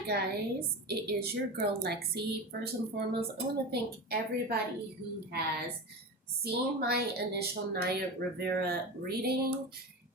Hi guys, it is your girl Lexi. First and foremost, I want to thank everybody who has seen my initial Naya Rivera reading,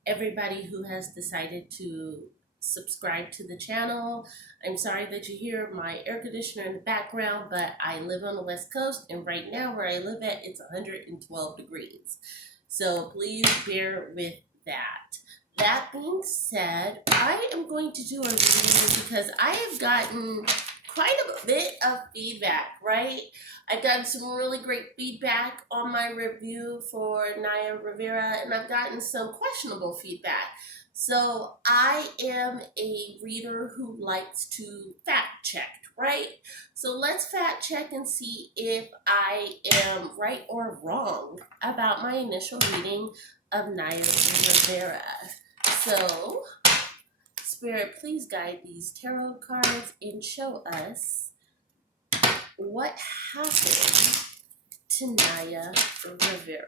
everybody who has decided to subscribe to the channel. I'm sorry that you hear my air conditioner in the background, but I live on the West Coast and right now where I live at, it's 112 degrees. So please bear with that. That being said, I am going to do a review because I have gotten quite a bit of feedback, right? I've gotten some really great feedback on my review for Naya Rivera, and I've gotten some questionable feedback. So I am a reader who likes to fact check, right? So let's fact check and see if I am right or wrong about my initial reading of Naya Rivera. So, Spirit, please guide these tarot cards and show us what happened to Naya Rivera.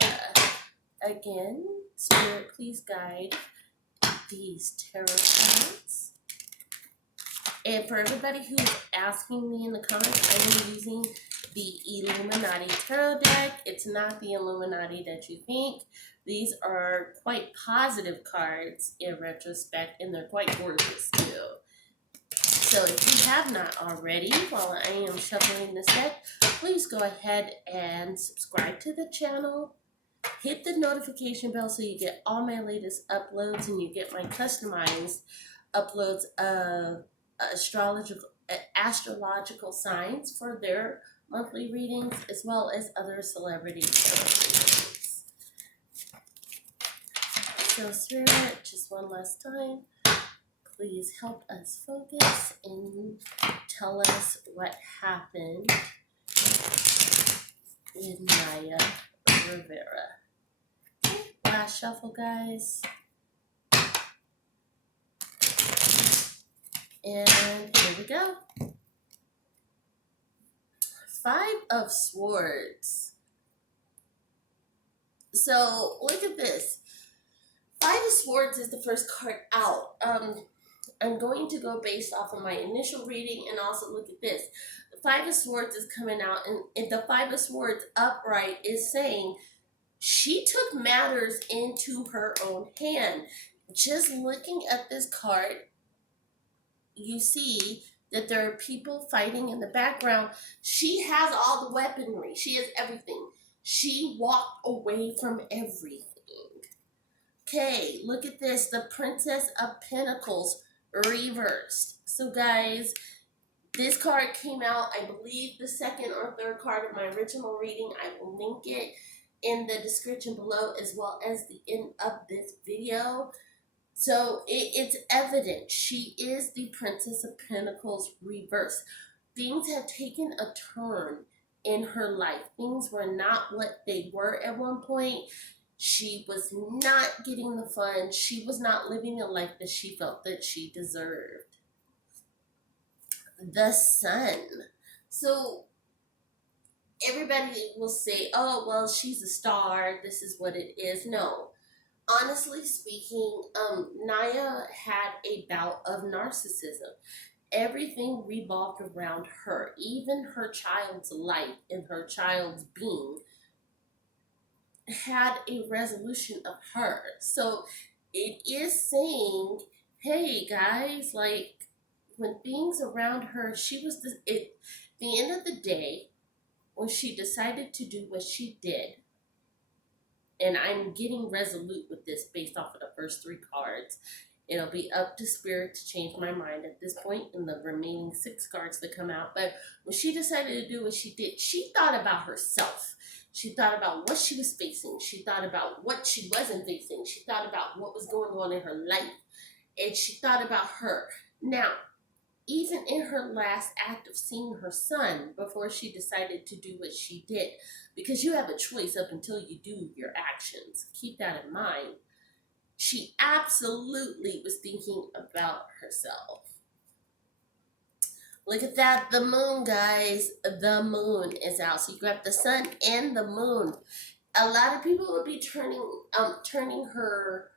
Again, Spirit, please guide these tarot cards. And for everybody who's asking me in the comments, I am using the Illuminati Tarot deck. It's not the Illuminati that you think. These are quite positive cards in retrospect, and they're quite gorgeous too. So if you have not already, while I am shuffling this deck, please go ahead and subscribe to the channel. Hit the notification bell so you get all my latest uploads and you get my customized uploads of astrological signs for their monthly readings, as well as other celebrity readings. So Spirit, just one last time, please help us focus and tell us what happened with Naya Rivera. Okay, last shuffle, guys. And here we go. 5 of Swords. So look at this. 5 of Swords is the first card out. I'm going to go based off of my initial reading and also look at this. The 5 of Swords is coming out, and the 5 of Swords upright is saying she took matters into her own hand. Just looking at this card, you see that there are people fighting in the background. She has all the weaponry. She has everything. She walked away from everything. Okay, look at this. The Princess of Pentacles reversed. So guys, this card came out, I believe, the second or third card of my original reading. I will link it in the description below as well as the end of this video. So it's evident she is the Princess of Pentacles reversed. Things have taken a turn in her life. Things were not what they were at one point. She was not getting the fun. She was not living the life that she felt that she deserved. The Sun. So everybody will say, oh, well, she's a star. This is what it is. No. Honestly speaking, Naya had a bout of narcissism. Everything revolved around her. Even her child's life and her child's being had a resolution of her. So it is saying, hey guys, like when things around her, she was at the end of the day, when she decided to do what she did, and I'm getting resolute with this based off of the first 3 cards. It'll be up to Spirit to change my mind at this point in the remaining 6 cards that come out. But when she decided to do what she did, she thought about herself. She thought about what she was facing. She thought about what she wasn't facing. She thought about what was going on in her life. And she thought about her. Now, even in her last act of seeing her son before she decided to do what she did, because you have a choice up until you do your actions. Keep that in mind. She absolutely was thinking about herself. Look at that, the moon, guys. The moon is out. So you grab the sun and the moon. A lot of people would be turning her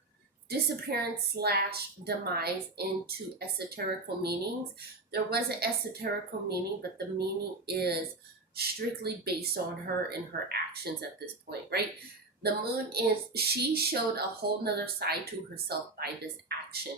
disappearance slash demise into esoterical meanings. There was an esoterical meaning, but the meaning is strictly based on her and her actions at this point, right? The moon is, she showed a whole nother side to herself by this action.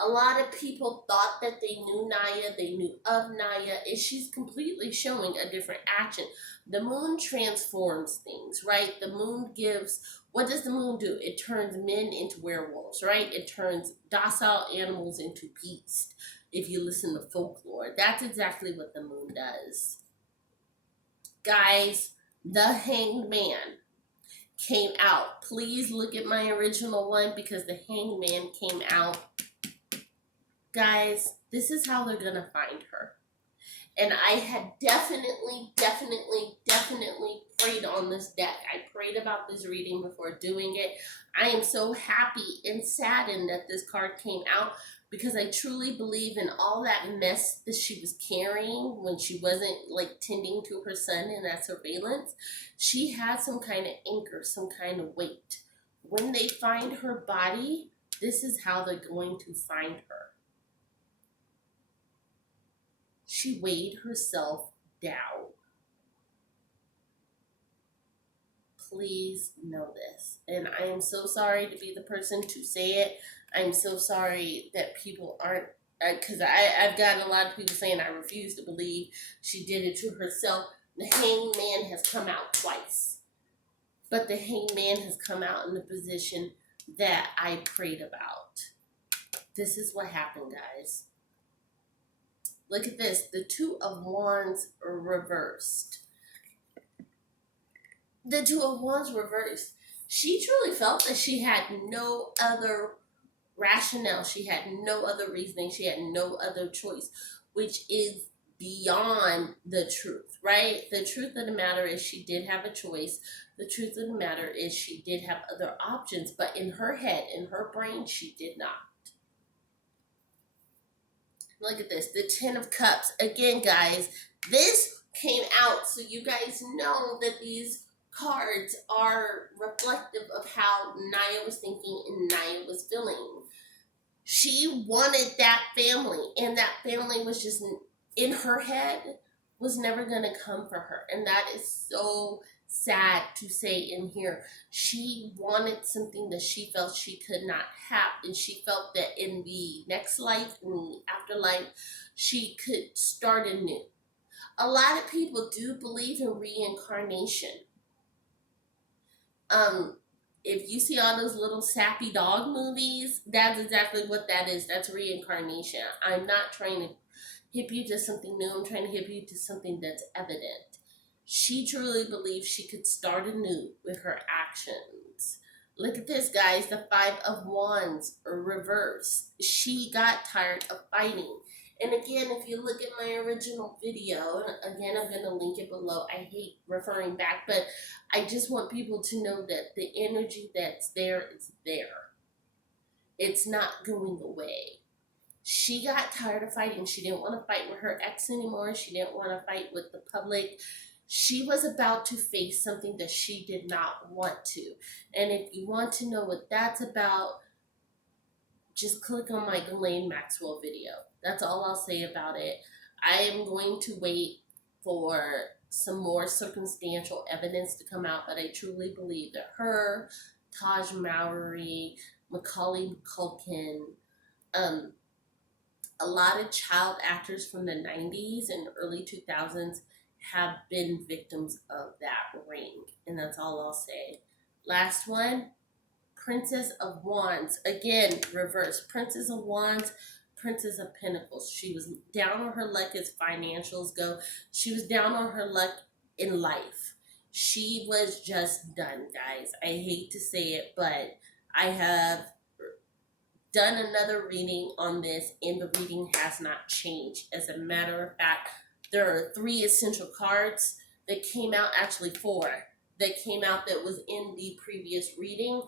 A lot of people thought that they knew Naya, they knew of Naya, and she's completely showing a different action. The moon transforms things, right? The moon gives, what does the moon do? It turns men into werewolves, right? It turns docile animals into beasts. If you listen to folklore, that's exactly what the moon does. Guys, the Hanged Man came out. Please look at my original one because the Hanged Man came out. Guys, this is how they're gonna find her. And I had definitely prayed on this deck. I prayed about this reading before doing it. I am so happy and saddened that this card came out because I truly believe in all that mess that she was carrying when she wasn't like tending to her son in that surveillance. She had some kind of anchor, some kind of weight. When they find her body, this is how they're going to find her. She weighed herself down. Please know this. And I am so sorry to be the person to say it. I'm so sorry that people aren't, because I've got a lot of people saying I refuse to believe she did it to herself. The Hanged Man has come out twice. But the Hanged Man has come out in the position that I prayed about. This is what happened, guys. Look at this. The Two of Wands reversed. The Two of Wands reversed. She truly felt that she had no other rationale. She had no other reasoning. She had no other choice, which is beyond the truth, right? The truth of the matter is she did have a choice. The truth of the matter is she did have other options, but in her head, in her brain, she did not. Look at this, the Ten of Cups. Again, guys, this came out so you guys know that these cards are reflective of how Naya was thinking and Naya was feeling. She wanted that family, and that family was just in her head, was never going to come for her. And that is so sad to say in here. She wanted something that she felt she could not have, and she felt that in the next life, in the afterlife, she could start anew. A lot of people do believe in reincarnation. If you see all those little sappy dog movies, that's exactly what that is. That's reincarnation. I'm not trying to hip you to something new. I'm trying to hip you to something that's evident. She truly believes she could start anew with her actions. Look at this, guys. The Five of Wands reverse. She got tired of fighting. And again, if you look at my original video, and again, I'm going to link it below. I hate referring back, but I just want people to know that the energy that's there is there. It's not going away. She got tired of fighting. She didn't want to fight with her ex anymore. She didn't want to fight with the public. She was about to face something that she did not want to. And if you want to know what that's about, just click on my Ghislaine Maxwell video. That's all I'll say about it. I am going to wait for some more circumstantial evidence to come out, but I truly believe that her, Taj Mowry, Macaulay Culkin, a lot of child actors from the 90s and early 2000s have been victims of that ring. And that's all I'll say. Last one, Princess of Wands. Again, reverse. Princess of Wands, Princess of Pentacles. She was down on her luck as financials go. She was down on her luck in life. She was just done, guys. I hate to say it, but I have done another reading on this, and the reading has not changed. As a matter of fact, there are 3 essential cards that came out, actually 4, that came out that was in the previous reading,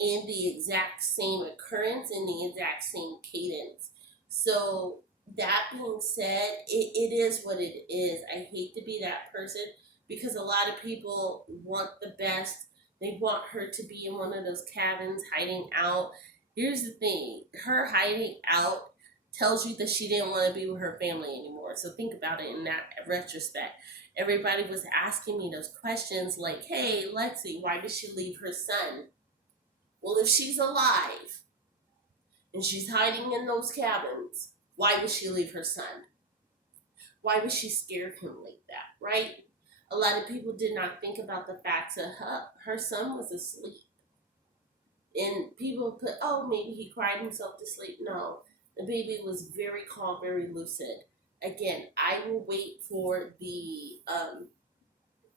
in the exact same occurrence, in the exact same cadence. So that being said, it is what it is. I hate to be that person because a lot of people want the best. They want her to be in one of those cabins hiding out Here's the thing, her hiding out tells you that she didn't want to be with her family anymore. So think about it in that retrospect. Everybody was asking me those questions like, hey, Lexi, why did she leave her son? Well, if she's alive and she's hiding in those cabins, why would she leave her son? Why would she scare him like that, right? A lot of people did not think about the fact that her son was asleep. And people put, oh, maybe he cried himself to sleep. No, the baby was very calm, very lucid. Again, I will wait for the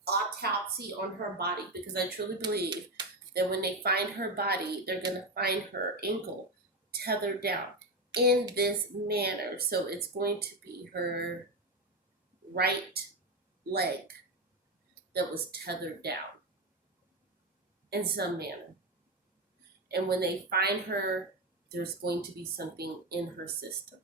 autopsy on her body, because I truly believe that when they find her body, they're going to find her ankle tethered down in this manner. So it's going to be her right leg that was tethered down in some manner. And when they find her, there's going to be something in her system.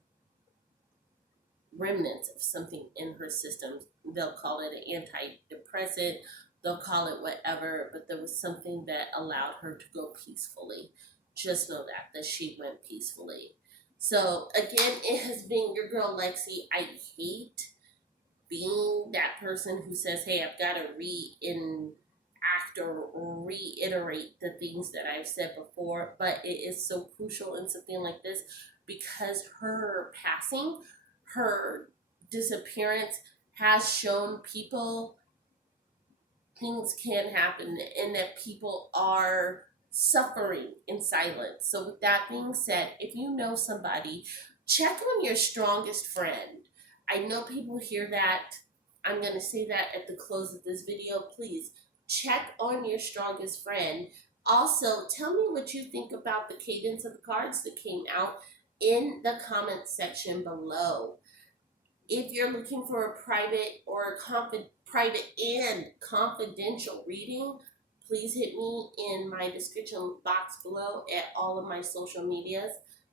Remnants of something in her system. They'll call it an antidepressant. They'll call it whatever. But there was something that allowed her to go peacefully. Just know that she went peacefully. So, again, it has been your girl, Lexi. I hate being that person who says, hey, I've got to reenact or reiterate the things that I've said before, but it is so crucial in something like this, because her passing, her disappearance has shown people things can happen and that people are suffering in silence. So with that being said, if you know somebody, check on your strongest friend. I know people hear that. I'm going to say that at the close of this video. Please check on your strongest friend. Also, tell me what you think about the cadence of the cards that came out in the comment section below. If you're looking for a private or private and confidential reading, please hit me in my description box below at all of my social medias.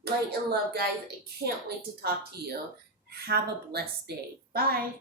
Light and love, guys. I can't wait to talk to you. Have a blessed day. Bye.